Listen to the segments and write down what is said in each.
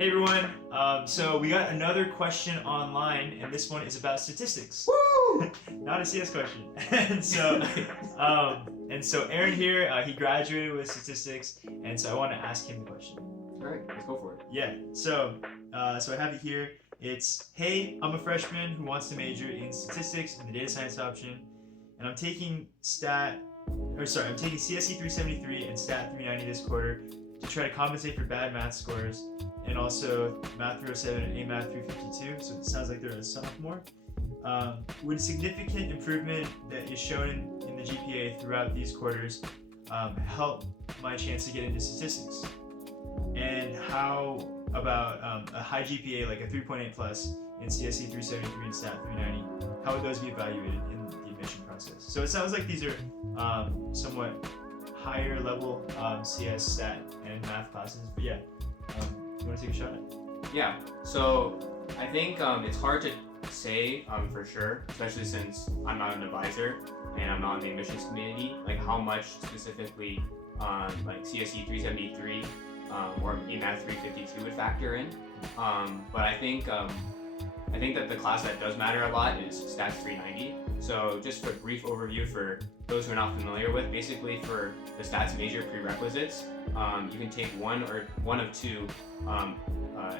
Hey everyone, so we got another question online, and this one is about statistics. Woo! Not a CS question. And so Aaron here, he graduated with statistics, and so I want to ask him the question. All right, let's go for it. Yeah. So I have it here. It's, hey, I'm a freshman who wants to major in statistics in the data science option, and I'm taking CSE 373 and Stat 390 this quarter to try to compensate for bad math scores, and also Math 307 and AMath 352. So it sounds like they're a sophomore. Would significant improvement that is shown in the GPA throughout these quarters help my chance to get into statistics? And how about a high GPA, like a 3.8 plus in CSE 373 and Stat 390? How would those be evaluated in the admission process? So it sounds like these are somewhat higher level CS, Stat, and math classes. But yeah, you want to take a shot at it? Yeah, so I think it's hard to say for sure, especially since I'm not an advisor and I'm not in the admissions committee, like how much specifically like CSE 373 or AMath 352 would factor in. But I think that the class that does matter a lot is Stats 390. So just a brief overview for those who are not familiar with, basically for the stats major prerequisites, you can take one of two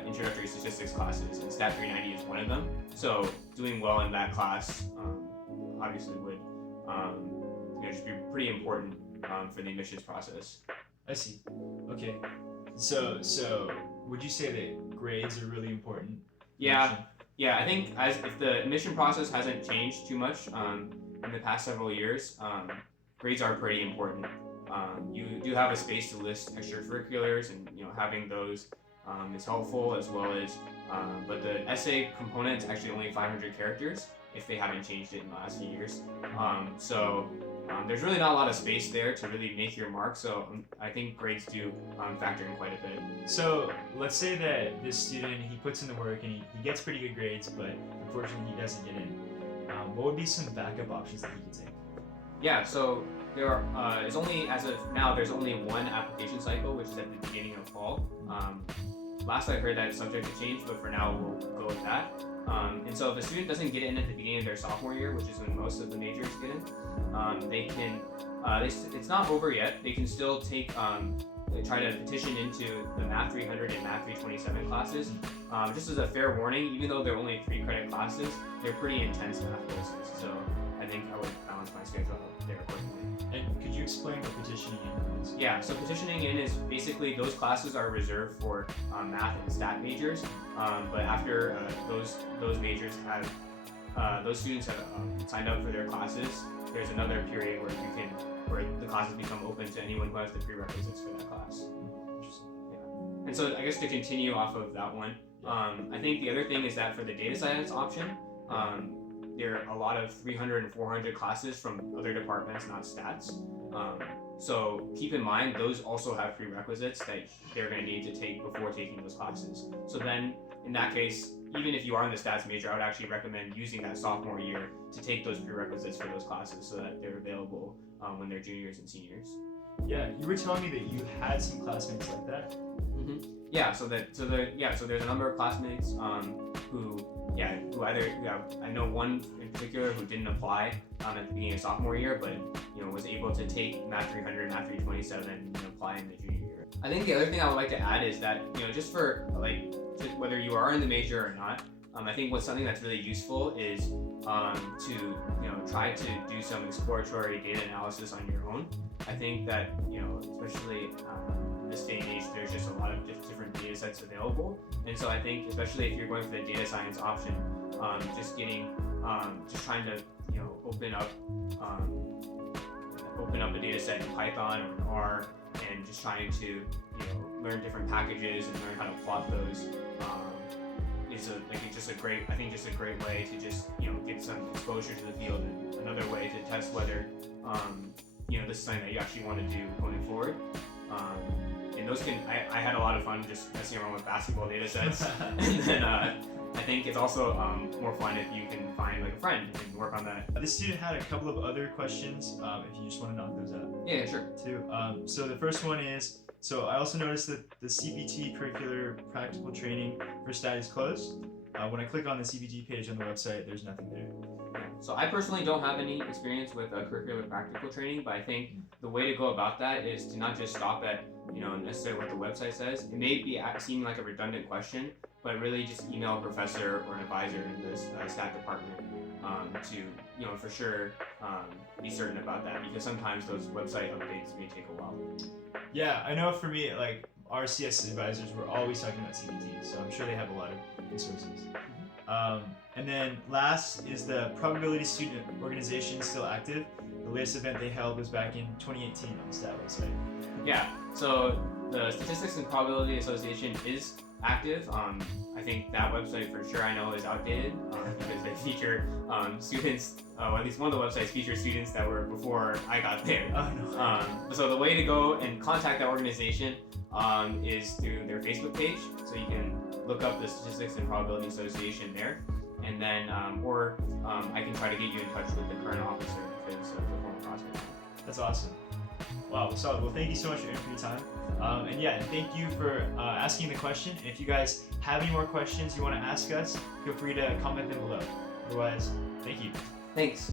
introductory statistics classes, and Stat 390 is one of them. So doing well in that class obviously would just be pretty important for the admissions process. I see. Okay. So would you say that grades are really important? Yeah, I think if the admission process hasn't changed too much in the past several years, grades are pretty important. You do have a space to list extracurriculars, and having those is helpful, as well as but the essay component is actually only 500 characters if they haven't changed it in the last few years. So there's really not a lot of space there to really make your mark, so I think grades do factor in quite a bit. So let's say that this student, he puts in the work and he gets pretty good grades, but unfortunately he doesn't get in. What would be some backup options that he could take? Yeah, so there is only, as of now, there's only one application cycle, which is at the beginning of fall. Last I heard that it's subject to change, but for now we'll go with that. And so if a student doesn't get in at the beginning of their sophomore year, which is when most of the majors get in, they can, it's not over yet, they can still take, try to petition into the Math 300 and Math 327 classes. Just as a fair warning, even though they're only 3 credit classes, they're pretty intense math courses. So I think I would balance my schedule there accordingly. And could you explain what petitioning in is? Yeah, so petitioning in is basically those classes are reserved for math and stat majors, but after those majors have those students have signed up for their classes, there's another period where the classes become open to anyone who has the prerequisites for that class. Yeah. And so I guess to continue off of that one, I think the other thing is that for the data science option, there are a lot of 300 and 400 classes from other departments, not stats. So keep in mind, those also have prerequisites that they're going to need to take before taking those classes. So then, in that case, even if you are in the stats major, I would actually recommend using that sophomore year to take those prerequisites for those classes so that they're available when they're juniors and seniors. Yeah, you were telling me that you had some classmates like that. Mm-hmm. Yeah, so there's a number of classmates who either, I know one in particular who didn't apply at the beginning of sophomore year, but was able to take Math 300, Math 327, and apply in the junior year. I think the other thing I would like to add is that just for whether you are in the major or not, I think something that's really useful is to try to do some exploratory data analysis on your own. I think that especially in this day and age, there's just a lot of different data sets available, and so I think especially if you're going for the data science option, just trying to open up a data set in Python or in R, and just trying to learn different packages and learn how to plot those is just a great way to just get some exposure to the field, and another way to test whether this is something that you actually want to do going forward. And those I had a lot of fun just messing around with basketball data sets. And then I think it's also more fun if you can find a friend and work on that. This student had a couple of other questions, if you just want to knock those out. Yeah, sure. Too. So the first one is, So I also noticed that the CPT curricular practical training for stat is closed. When I click on the CPT page on the website, there's nothing there. So I personally don't have any experience with curricular practical training, but I think the way to go about that is to not just stop at necessarily what the website says. It may be seeming like a redundant question, but really just email a professor or an advisor in this stat department to for sure be certain about that, because sometimes those website updates may take a while. Yeah, I know for me, like our CS advisors were always talking about CPT, so I'm sure they have a lot of resources. And then last is the Probability Student Organization still active. The latest event they held was back in 2018 on the stat website. Yeah, so the Statistics and Probability Association is active. I think that website for sure I know is outdated because they feature students, or at least one of the websites features students that were before I got there. Oh, no. So the way to go and contact that organization is through their Facebook page. So you can look up the Statistics and Probability Association there. And then, I can try to get you in touch with the current officer because of the former prospect. That's awesome. Wow, solid. Well, thank you so much for your time. And yeah, thank you for asking the question. And if you guys have any more questions you want to ask us, feel free to comment them below. Otherwise, thank you. Thanks.